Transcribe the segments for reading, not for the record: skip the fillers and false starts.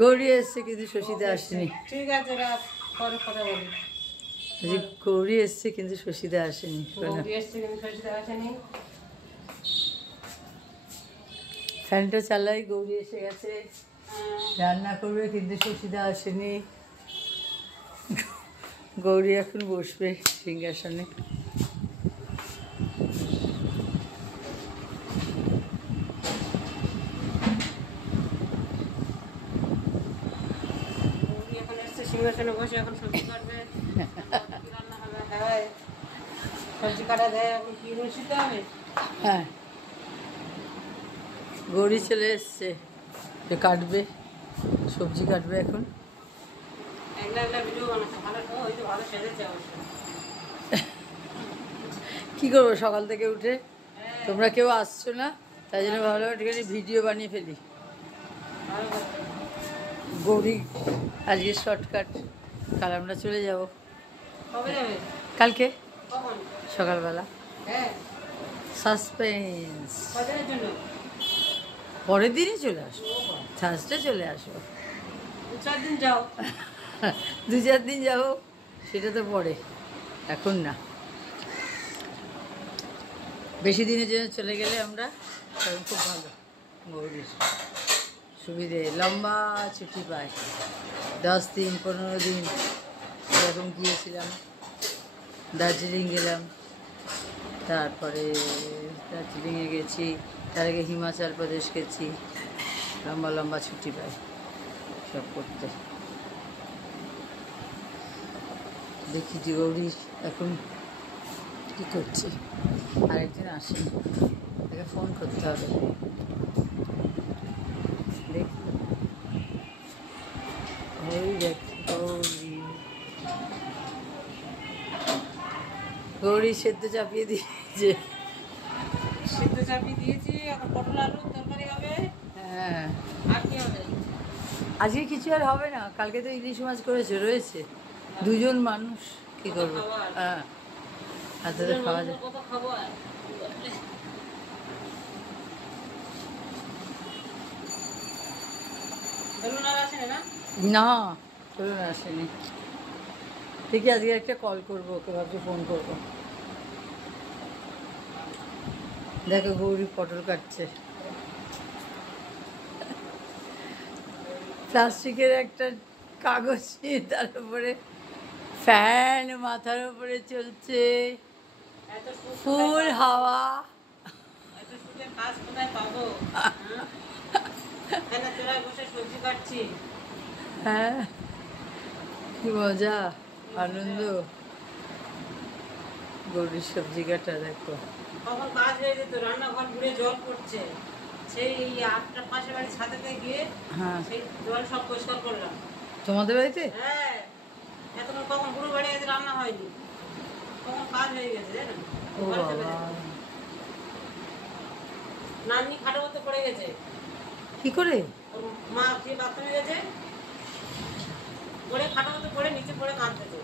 গৌরী এসছে কিন্তু শশীদা আসেনি। ঠিক আছে, পরে কথা বলি। গৌরী এসছে কিন্তু শশীদা আসেনি। ফ্যানটা চালাই, গৌরী এসে গেছে, রান্না করবে কিন্তু শশীদা আসেনি। গৌরী এখন বসবে সিংহাসনে। সিংহাসনে বসে এখন সবজি কাটবে, রান্না হবে। হ্যাঁ, সবজি কাটা দেয় এখন কি বসিতে হবে। হ্যাঁ, গৌরী চলে এসছে, কাটবে, সবজি কাটবে এখন। কি করবো, সকাল থেকে উঠে তোমরা কেউ আসছো না, তাই জন্য ভাবলাম একটুখানি ভিডিও বানিয়ে ফেলি। গৌরী আজকে শর্টকাট, কাল আমরা চলে যাব। কালকে সকালবেলা। সাসপেন্স, পরের দিনই চলে আসবো, থার্সডে চলে আসবো। 2-4 দিন যাও। 2-4 দিন যাবো, সেটা তো পরে, এখন না। বেশি দিনের জন্য চলে গেলে আমরা তখন খুব ভালো, গৌরীর সুবিধে, লম্বা ছুটি পায়। 10 দিন 15 দিন এরকম গিয়েছিলাম। দার্জিলিং গেলাম, তারপরে দার্জিলিংয়ে গেছি, তার আগে হিমাচল প্রদেশ গেছি। লম্বা লম্বা ছুটি পাই সব করতে। দেখি যে গৌরী এখন কী করছি। আরেকদিন আসেনি, তাকে ফোন করতে হবে। দেখি ওই দেখ গৌরী, গৌরী সেদ্ধ চাপিয়ে দিয়েছে। সিদ্ধ চাপিয়ে দিয়েছি, এখন পটল আলু তরকারি হবে। হ্যাঁ, আর কি হবে? আজকে কিছু আর হবে না, কালকে তো ইলিশ মাছ করেছে, রয়েছে। 2 জন মানুষ, কি করবো। হ্যাঁ, আর তাদের খাওয়া যায়। কত খাবো আর? বেলুন আর আসেনি না? না, চলুন আসেনি। ঠিকই আজকে একটা কল করবো, ওকে ভাবছি ফোন করবো। দেখো গৌরী পটল কাটছে, প্লাস্টিকের একটা কাগজ নিয়ে তার উপরে ফ্যান মাথার উপরে চলছে, ফুল হাওয়া। কাজ কোথায় পাবো? বসে সবজি কাটছি। হ্যাঁ, কি মজা, আনন্দ গৌরীর সবজি কাটা। দেখো কখন কাজ হয়ে যেত, রান্নাঘর ঘুরে জল পড়ছে, সেই 8টা পাশের বাড়ির ছাদেতে গিয়ে সেই জল সব পরিষ্কার করলাম। তোমাদের বাড়িতে? হ্যাঁ, এতক্ষণ কখন পুরো বাড়ি এসে রান্না হয়নি, কখন কাজ হয়ে গেছে জানেন। নানি খাটের মধ্যে পড়ে গেছে। কি করে? মা যে বাথরুমে গেছে, পড়ে খাটের মধ্যে পড়ে নিচে পড়ে কাঁদতেছে,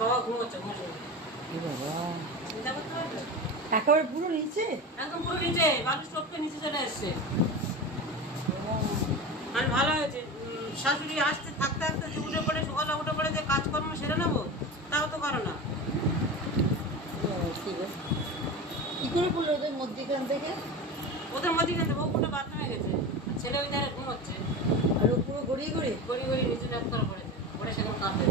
বাবা ঘুমোচ্ছে বসে। চিন্তা করতে পারবে? একেবারে পুরো নিচে? একদম পুরো নিচে, বালু টপকে নিচে চলে এসছে। আর ভালো হয়েছে, শাশুড়ি আসতে থাকতে থাকতে উঠে পড়ে, সকালে উঠে পড়ে যে কাজকর্ম সেরে নেবো, তাও তো করো না। কি করে পড়লো ওদের মধ্যিখান থেকে? ওদের মধ্যিখান থেকে ও পুরো বাথরুমে গেছে, ছেলে ওই ধারে ঘুমোচ্ছে, আর ও পুরো গড়িয়ে গড়িয়ে গড়ি গড়ি নিচে ল্যাপ করে পড়েছে, পড়ে সেখানে কাঁদতে।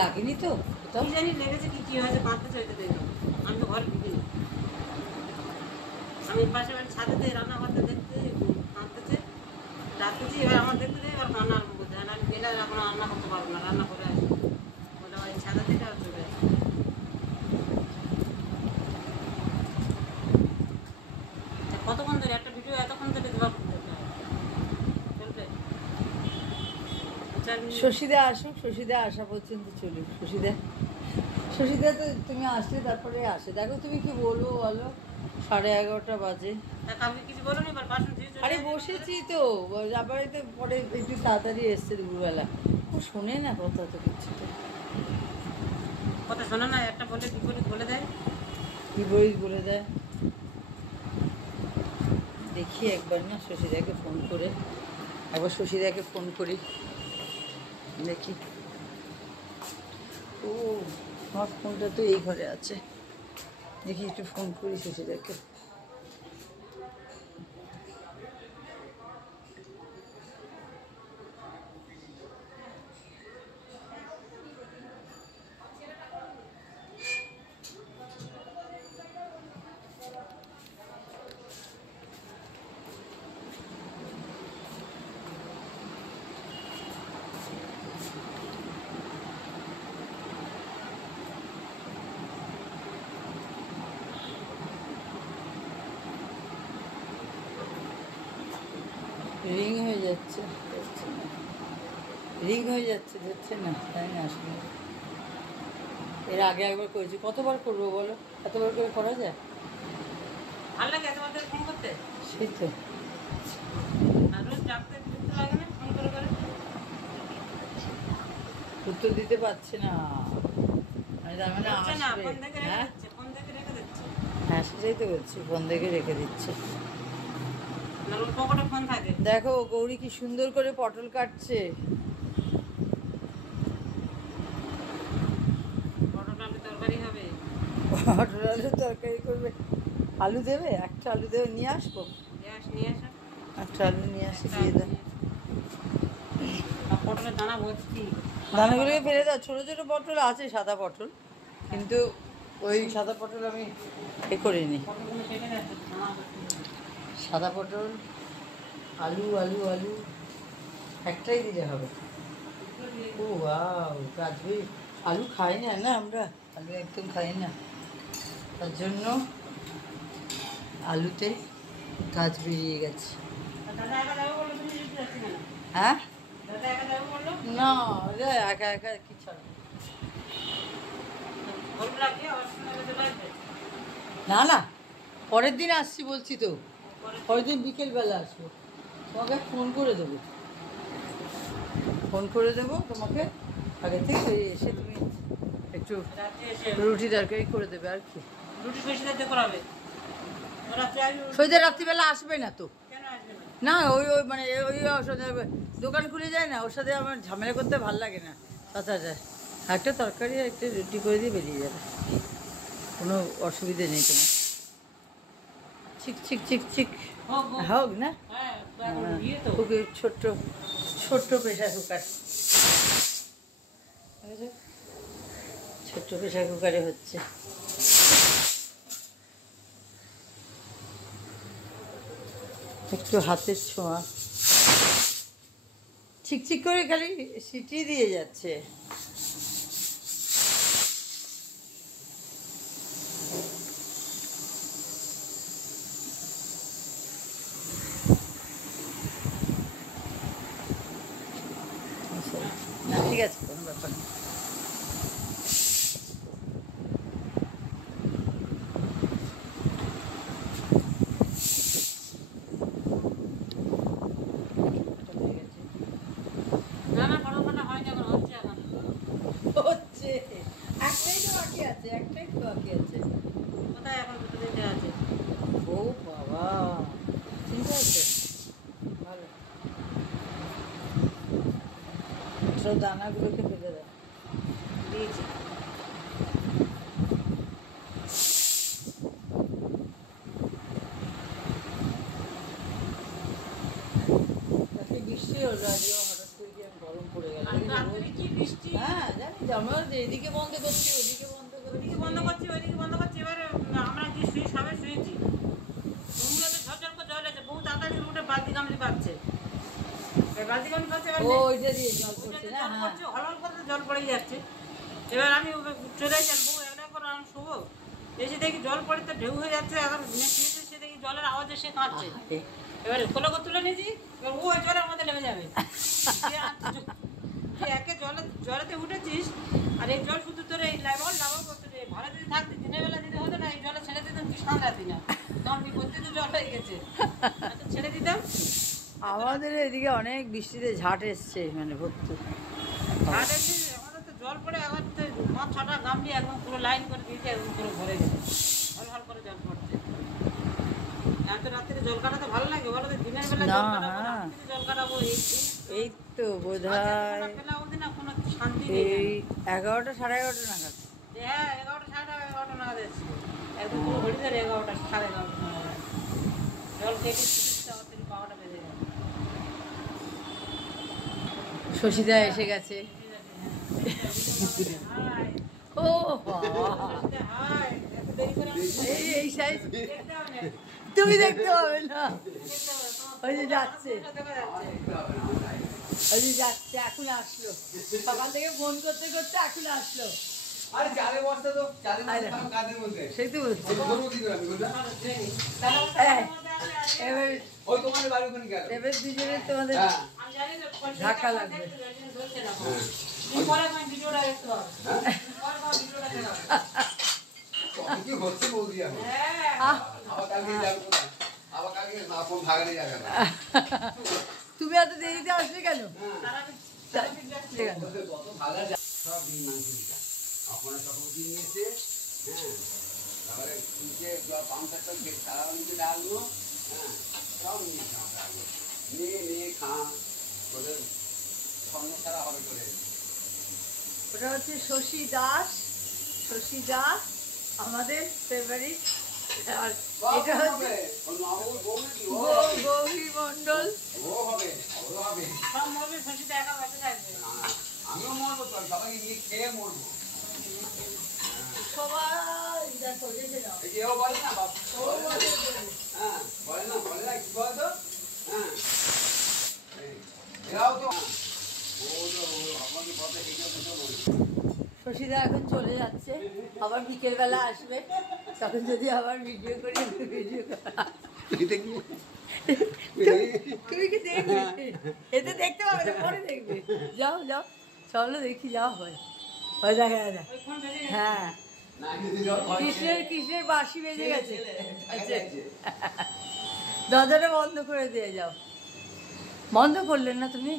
লাগেনি তো? কি জানি লেগেছে কি হয়েছে, কাঁদতেছে, হইতে দেখলাম। আমি তো ঘর ঢুকিনি, আমি পাশে বাড়ি ছাদেতে রান্না করতে দেখতে কাঁদতেছে, ডাকতেছি। এবার আমার দেখতে দেয়, এবার কান্না আরম্ভ করতে। আমি গেলে এখন রান্না করতে পারবো না, রান্না করে আসি, ওটা ওই ছাদা থেকে আর চলে আসি। কতক্ষণ ধরে একটা ভিডিও এতক্ষণ ধরে দেওয়া চলবে? শশীদা আসুক, শশীদা আসা পর্যন্ত চলুক। শশীদা তো তুমি আসলে তারপরে আসে। দেখো তুমি কি বলবো বলো, 11:30 বাজে। কিছু বলো নি? আরে বসেছি তো, আবার পরে একটু তাড়াতাড়ি এসছে দুপুরবেলা। ও শোনে না কথা তো কিছু তো। কথা শোনে না, একটা বলে বিপরীত বলে দেয়। বিপরীত বলে দেয়। দেখি একবার না শশীদাকে ফোন করে, একবার শশীদাকে ফোন করি দেখি। ও আমার ফোনটা তো এই ঘরে আছে, দেখি একটু ফোন করি শশীদাকে। রিং হয়ে যাচ্ছে, ধরছে না। রিং হয়ে যাচ্ছে, ধরছে না, তাই না? আসলে এর আগে একবার করেছি, কতবার করবো বলো? এতবার করে করা যায়? ভালো লাগে তোমাদের ফোন করতে? সেই তো। আর রোজ ডাকতে বিরক্ত লাগে না ফোন করে করে? উত্তর দিতে পারছে না, মানে তার মানে হচ্ছে না, আসবে। ফোন দেখে রেখে হ্যাঁ দিচ্ছে, ফোন দেখে রেখে দিচ্ছে। হ্যাঁ, সেটাই তো বলছি, ফোন দেখে রেখে দিচ্ছে। না ওর পকেটে ফোন থাকে। দেখো গৌরী কি সুন্দর করে পটল কাটছে। পটল আলু তরকারি হবে। পটল আলু তরকারি করবে? আলু দেবে? একটা আলু দেবে, নিয়ে আসবো। নিয়ে আসো। একটা আলু নিয়ে আসি, দিয়ে দাও। আর পটলের দানা ভর্তি। দানাগুলোকে ফেলে দাও। ছোটো ছোটো পটল আছে, সাদা পটল, কিন্তু ওই সাদা পটল আমি এ করিনি। পটলগুলো কেটে গেছে, দানা ভর্তি। সাদা পটল, আলু আলু আলু একটাই দিলে হবে। ও ওয়াও, কাজবে। আলু খাই না, না আমরা আলু একদম খাই না, তার জন্য আলুতে কাজ বেরিয়ে গেছে। আর দাদা একা যাবে বললো, তুমি যেতে যাচ্ছি কেন? হ্যাঁ, দাদা একা যাবে বললো? না রে, একা একা কি ছাড়ো। বলবো রাখি, আবার শুনে চলে আসবে। না না, পরের দিন আসছি বলছি তো, পরে পরের দিন বিকেলবেলা আসবো। তোমাকে ফোন করে দেবো, ফোন করে দেবো তোমাকে আগে থেকে, ওই এসে তুমি একটু রাত্রে এসে রুটি তরকারি করে দেবে আর কি। রুটি সরিষাতে করাবে। ও রাত্রে আসবে? সৈদা রাত্রিবেলা আসবে না তো। কেন আসবে না? না, ওই ওই মানে ওই ওর সাথে দোকান খুলে যায় না, ওর সাথে আমার ঝামেলা করতে ভাল লাগে না। তাছাড়া একটা তরকারি আর একটা রুটি করে দিয়ে বেরিয়ে যাবে, কোনো অসুবিধে নেই তোমার। চিক চিক চিক চিক হোক, হোক। হোক না। হ্যাঁ, তো এখন বিয়ে তো। খুবই ছোট্ট ছোট্ট প্রেশার কুকার, ছোট্ট প্রেশার কুকারে হচ্ছে। একটু হাতের ছোঁয়া, চিকচিক করে খালি সিটি দিয়ে যাচ্ছে। না ঠিক আছে, কোনো ব্যাপার না। না না, পটল কাটা হয়নি, এখন হচ্ছে এখন। হচ্ছে, একটাই তো বাকি আছে, একটাই তো বাকি আছে। কোথায় এখন দুটো দিতে আছে? ও বাবা, চিন্তা আছে, ভালো। সব দানাগুলোকে ফেলে দাও। দিয়েছি। আজকে বৃষ্টি হলো, আজকে হঠাৎ করে কি গরম পড়ে গেল। আর রাত্রে কি বৃষ্টি? হ্যাঁ জানি, আমরা এদিকে বন্ধ করছি, ওদিকে বন্ধ করছি। ওইদিকে বন্ধ করছি, ওইদিকে বন্ধ করছি। এবারে আমরা যে শুয়ে সবাই শুয়েছি, রুমগুলো তো ঝরঝর করে জল আছে, বহু তাড়াতাড়ি উঠে বালতি গামলি পাচ্ছে। এই বালতি গামলি পাচ্ছে, এবার ও ওইটা দিয়ে জল উঠে পড়ছে যে না। জল হ্যাঁ, পড়ছে, হলহল করে জল পড়েই যাচ্ছে। এবার আমি চলে যাবো, একটা করে আমি শোবো, এসে দেখি জল পড়ে তো ঢেউ হয়ে যাচ্ছে। এখন শুয়েছে, সে দেখি জলের আওয়াজে সে কাঁদছে। এবার কোলকে তুলে নিয়েছি, এবার ও ওই জলের মধ্যে নেমে যাবে। একে জলেতে উঠেছিস, আর এই জল শুধু তোর এই লাইবল লাবল করতে রে। ভালো যদি থাকতি, দিনের বেলা দিতে হতো না, এই জলে ছেড়ে দিতাম, তুই সাঁতরাতি না, তখন বিপত্তি তো জল হয়ে গেছে, তো ছেড়ে দিতাম। আমাদের এদিকে অনেক বৃষ্টিতে ঝাট এসছে, মানে ভর্তি। আর এসে আমাদের তো জল পড়ে, আবার তো 5-6টা গামলি একদম পুরো লাইন করে দিয়েছে, একদম পুরো ভরে গেছে, হল করে জল পড়ছে। এত রাত্রে জল কাটাতে ভালো লাগে বলো তো? দিনের বেলা না, জল কাটাবো, হ্যাঁ। রাত্রে জল কাটাবো, এই তো বোধ হয় পেলা অবধি না কোনো শান্তি নেই। এই 11টা 11:30 নাগাদ। হ্যাঁ 11টা 11:30 নাগাদ এসেছে, একদম পুরো ঘড়ি ধরে 11টা 11:30 নাগাদ জল খেতে আমার থেকে 12টা বেজে গেল। শশীদা এসে গেছে। হাই ও বাবা, হাই, এত দেরি করে এই সাইজ দেখতে হবে না, তুমি দেখতে পাবে না। দেখতে হবে, তোমার ওই যে যাচ্ছে, দেখা যাচ্ছে। ওই যে যাচ্ছে, এখন আসলো। সকাল থেকে ফোন করতে করতে এখন আসলো। আরে চালে বসতে তো, চালে বসতে আরে। কাদের মধ্যে সেই তো বলছি। করবো কি করে আমি বললাম? এই, এবার ওই তোমাদের বাড়ি ওখানে গেল। এবার দুজনে তোমাদের হ্যাঁ ধাক্কা লাগবে। কত কি হচ্ছে বৌদি এখন? আবার কালকে যাবে কোথায়? আবার কালকে না ফোন ভাগানে যাবে না। তুমি এত দেরিতে আসলে কেন? কেন? কত ভাগা যায়। সব দিন মাংস দিতা। আপনারা চক্রবর্তী নিয়েছে, হ্যাঁ। তারপরে নিচে পাম্পটা তারা নিচে ডাললো, হ্যাঁ। সব নিয়েছে আমরা আগে। নিয়ে খান, ওদের স্বর্ণ ছাড়া হবে করে। ওটা হচ্ছে শশী দাস, শশী দাস আমাদের ফেভারিট। আর এটা হচ্ছে গৌরী মন্ডল। ও হবে, ও হবে। সব মরবে, শশীতে একা বেঁচে থাকবে। আমিও মরবো তো, সবাইকে নিয়ে খেয়ে মরবো। সবাই দেখো দেখে নাও। এই যে ও বলে না বাপ, হ্যাঁ বলে না কি বলে তো, হ্যাঁ এরাও তো আমাদের কথা হেঁটে তো বলি। শশীদা এখন চলে যাচ্ছে, আবার বিকেলবেলা আসবে, তখন যদি আবার ভিডিও করি ভিডিও তুমি কি দেখবে? এতে দেখতে পাবে না, পরে দেখবে। যাও যাও, চলো দেখি, যাও হয় হয় দেখা যায়। ওই ফোন বেজে গেছে। হ্যাঁ, না কিন্তু যখন কৃষ্ণের বাঁশি বেজে গেছে। আচ্ছা, দরজাটা বন্ধ করে দিয়ে যাও। বন্ধ করলেন না তুমি?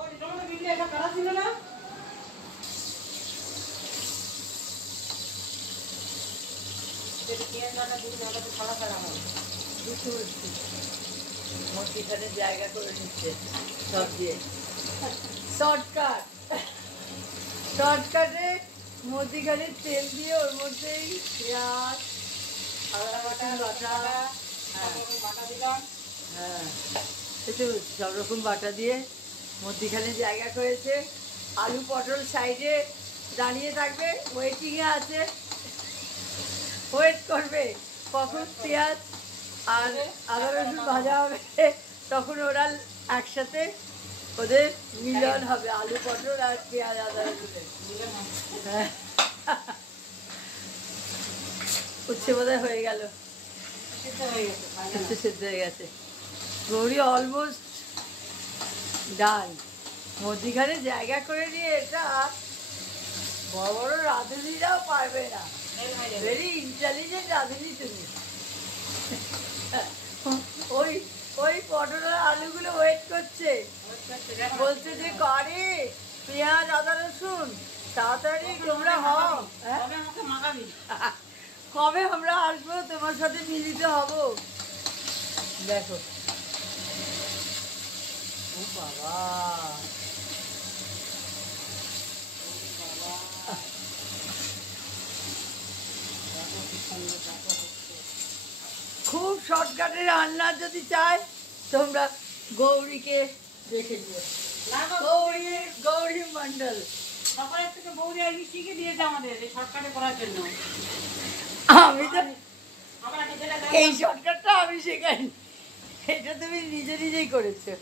ওই তোমাদের বিল্লি এটা করা ছিল না? এটা পেঁয়াজ আটা দিয়ে আটাতে ছাড়া ছাড়া হয়। বুঝতে পারছি, মধ্যিখানে জায়গা করে নিচ্ছে সব দিয়ে। শর্টকাট, শর্টকাটে মধ্যিখানে তেল দিয়ে ওর মধ্যেই পেঁয়াজ, আদা বাটা, বাটা, হ্যাঁ বাটা দিলাম। হ্যাঁ, একটু সব রকম বাটা দিয়ে মধ্যিখানে জায়গা করেছে। আলু পটল সাইডে দাঁড়িয়ে থাকবে, ওয়েটিংয়ে আছে, ওয়েট করবে কখন পেঁয়াজ আর আদা রসুন ভাজা হবে, তখন ওরা একসাথে ওদের মিলন হবে, আলু পটল আর পেঁয়াজ আদা রসুনের। হ্যাঁ, উচ্ছে বোধহয় হয়ে গেল, সিদ্ধ হয়ে গেছে, ভাজা না। উচ্ছে সেদ্ধ হয়ে গেছে। গৌরী অলমোস্ট ডাল। মধ্যিখানে জায়গা করে নিয়ে এটা বড় বড় রাঁধুনিরাও পারবে না। তেল হয়ে যাবে। ভেরি ইন্টেলিজেন্ট রাঁধুনি তুমি। ওই ওই পটল আর আলুগুলো ওয়েট করছে, বলছে যে করে পেঁয়াজ আদা রসুন তাড়াতাড়ি তোমরা হও। হ্যাঁ? তবে আমাকে মাখাবি। কবে আমরা আসবো তোমার সাথে মিলিত হব। দেখো, ও বাবা, খুব শর্টকাটে রান্না যদি চাই তোমরা গৌরীকে দেখে নিও। না গো, গৌরী মন্ডল। সকালের থেকে বৌদি আর মিষ্টিকে দিয়েছে আমাদের এই শর্টকাটে করার জন্য। আমি তো আমরা নিজেরা এই শর্টকাটটা আমি শেখাই, এটা তুমি নিজে নিজেই করেছো,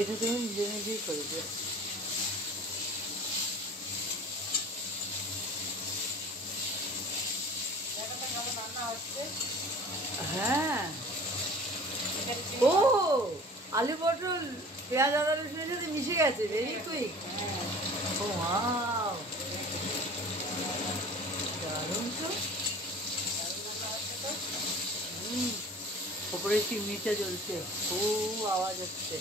এটা তুমি নিজে নিজেই করেছো। রান্না হচ্ছে। হ্যাঁ, ও আলু পটল পেঁয়াজ আদা রসুনের সাথে মিশে গেছে, ভেরি কুইক। ও ওয়াও, দারুণ তো। ওপরে চিমনিটা জ্বলছে, খুব আওয়াজ হচ্ছে।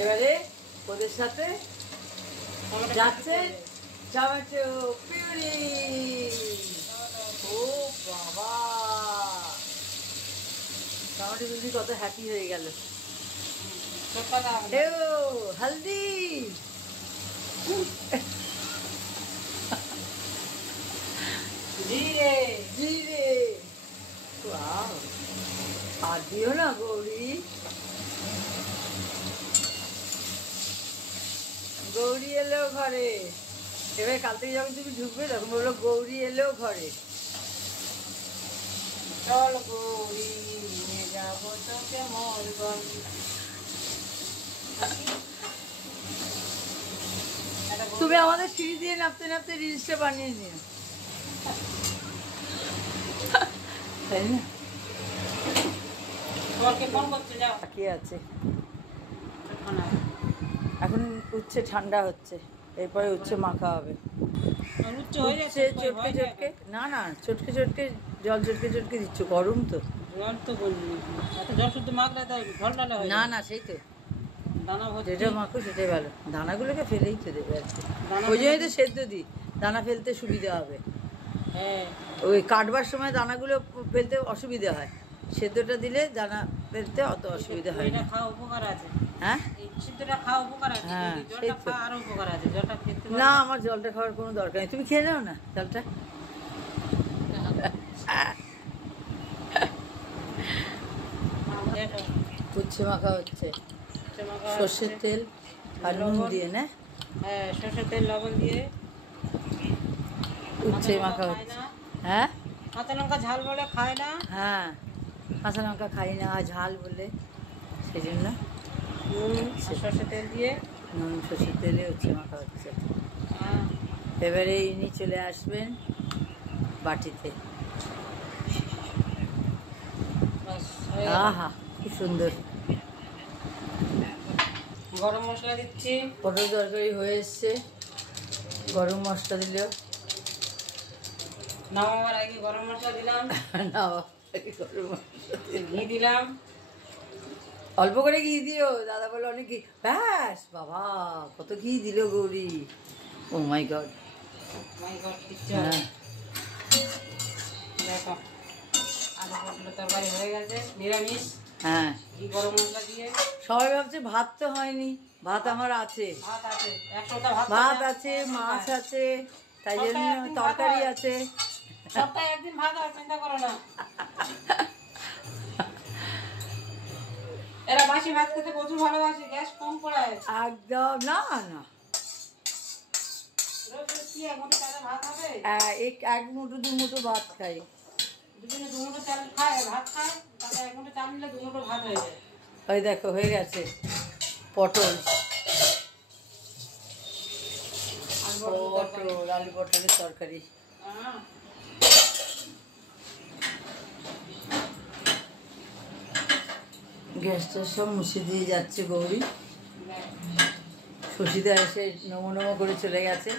এবারে ওদের সাথে যাচ্ছে টমেটো পিউরি। ও বাবা, টমেটো পিউরি কত হ্যাপি হয়ে গেল। হলদি জিরে জিরে, আর দিও না গৌরী। গৌরী এলো ঘরে। এবার কাল থেকে যখন তুমি ঢুকবে তখন বললো গৌরী এলো ঘরে। চল গৌরী নিয়ে যাবো তোকে মরগঞ্জ। তুমি আমাদের সিঁড়ি দিয়ে নামতে নামতে রিলসটা বানিয়ে নিও, তাই না? তোমাকে ফোন করতে যাও। তাকিয়ে আছে। এখন উচ্ছে ঠান্ডা হচ্ছে, এরপরে উচ্ছে মাখা হবে। উচ্চ হয়ে উচ্ছে যাচ্ছে চটকে চটকে, না না চটকে চটকে, জল চটকে চটকে দিচ্ছ, গরম তো। জল তো বললি এত জল শুদ্ধ মাখলে তো ঝোল ডালে হয় না না সেই তো, দানা ভর্তি। যেটা মাখো সেটাই ভালো। দানাগুলোকে ফেলেই তো দেবে আর কি। দানা ওই জন্যই তো সেদ্ধ দিই, দানা ফেলতে সুবিধা হবে। হ্যাঁ, ওই কাটবার সময় দানাগুলো ফেলতে অসুবিধা হয়, সেদ্ধটা দিলে দানা ফেলতে অত অসুবিধা হয় এটা না। খাওয়া উপকার আছে। হ্যাঁ এই সিদ্ধটা খাওয়া উপকার আছে, হ্যাঁ, কিন্তু সেই জলটা তো। খাওয়া আরো উপকার আছে। জলটা খেতে না, আমার জলটা খাওয়ার কোনো দরকার নেই, তুমি খেয়ে নাও না জলটা। উচ্ছে মাখা হচ্ছে সর্ষের তেল আর নুন দিয়ে, না? হ্যাঁ, সর্ষের তেল লবণ দিয়ে উচ্ছে মাখা খায় হচ্ছে। না, হ্যাঁ কাঁচা লঙ্কা ঝাল বলে খায় না। হ্যাঁ, কাঁচা লঙ্কা খাই না, আর ঝাল বলে সেই জন্য নুন আর সর্ষের তেল দিয়ে নুন সর্ষের তেলে উচ্ছে মাখা হচ্ছে। হ্যাঁ, এবারে ইনি চলে আসবেন বাটিতে। বাস হয়ে গেল। আহা, খুব সুন্দর। গরম মশলা দিচ্ছি। পটল তরকারি হয়ে এসছে, গরম মশলা দিল। নামাবার আগে গরম মশলা দিলাম, না গরম মশলা দিল। ঘি দিলাম। অল্প করে ঘি দিও, দাদা বলে অনেক ঘি। ব্যাস বাবা, কত ঘি দিল গৌরী। ও মাই গড। মাই গড, কিচ্ছু হ্যাঁ হবে না। দেখো, আলু পটলের তরকারি হয়ে গেছে, নিরামিষ। হ্যাঁ, ঘি গরম মশলা দিয়ে। সবাই ভাবছে ভাত তো হয়নি, ভাত আমার আছে। ভাত আছে, 100টা ভাত ভাত থাকে, আছে, একদিন মাছ খায়। আছে, তাই সপ্তাহে জন্য একদিন ভাত তরকারি হয়। আছে। সপ্তাহে একদিন ভাত হয়, চিন্তা করো না। এরা বাসি ভাত খেতে প্রচুর ভালোবাসে, গ্যাস কম পড়ায়। একদম না না, রোজ রোজ কি এক মুঠো চালের ভাত হবে? এক মুঠো দু মুঠো ভাত খাই। দুদিনে 2 মুঠো চাল খায়, ভাত খায়, তাতে 1 মুঠো চাল নিলে 2 মুঠো ভাত হয়ে যায়। ওই দেখো হয়ে গেছে পটল। আর বড় তরকারি। পটল, আলু পটলের তরকারি। হ্যাঁ, গ্যাসটা সব মুছে দিয়ে যাচ্ছে গৌরী। শশীদা এসে নমো নমো করে চলে গেছে।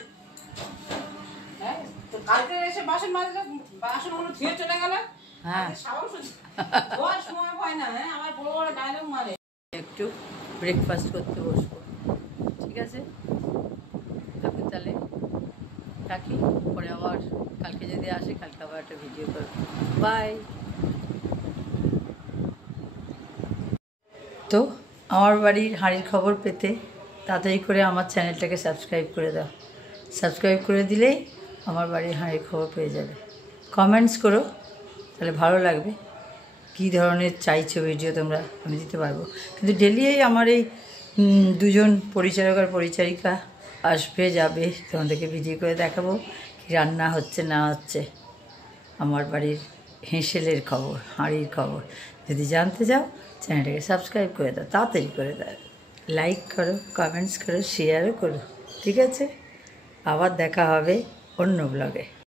হ্যাঁ, তো কালকে এসে বাসন মাজলে বাসনগুলো ধুয়ে চলে গেল। হ্যাঁ, আজকে সাহস হচ্ছে। ধোয়ার সময় হয় না, হ্যাঁ, আমার বড় বড় ডায়লগ মারে। একটু ব্রেকফাস্ট করতে বসবো, ঠিক আছে? তখন তাহলে রাখি, পরে আবার কালকে যদি আসে কালকে আবার একটা ভিডিও করবো। বাই। তো আমার বাড়ির হাঁড়ির খবর পেতে তাড়াতাড়ি করে আমার চ্যানেলটাকে সাবস্ক্রাইব করে দাও। সাবস্ক্রাইব করে দিলেই আমার বাড়ির হাঁড়ির খবর পেয়ে যাবে। কমেন্টস করো, তাহলে ভালো লাগবে। কী ধরনের চাইছো ভিডিও তোমরা, আমি দিতে পারবো। কিন্তু ডেলি আমার এই দুজন পরিচারক আর পরিচারিকা আসবে যাবে, তোমাদেরকে ভিডিও করে দেখাবো কি রান্না হচ্ছে না হচ্ছে। আমার বাড়ির হেঁসেলের খবর, হাঁড়ির খবর যদি জানতে চাও চ্যানেলটাকে সাবস্ক্রাইব করে দাও, তাড়াতাড়ি করে দাও। লাইক করো, কমেন্টস করো, শেয়ারও করো, ঠিক আছে? আবার দেখা হবে অন্য ব্লগে।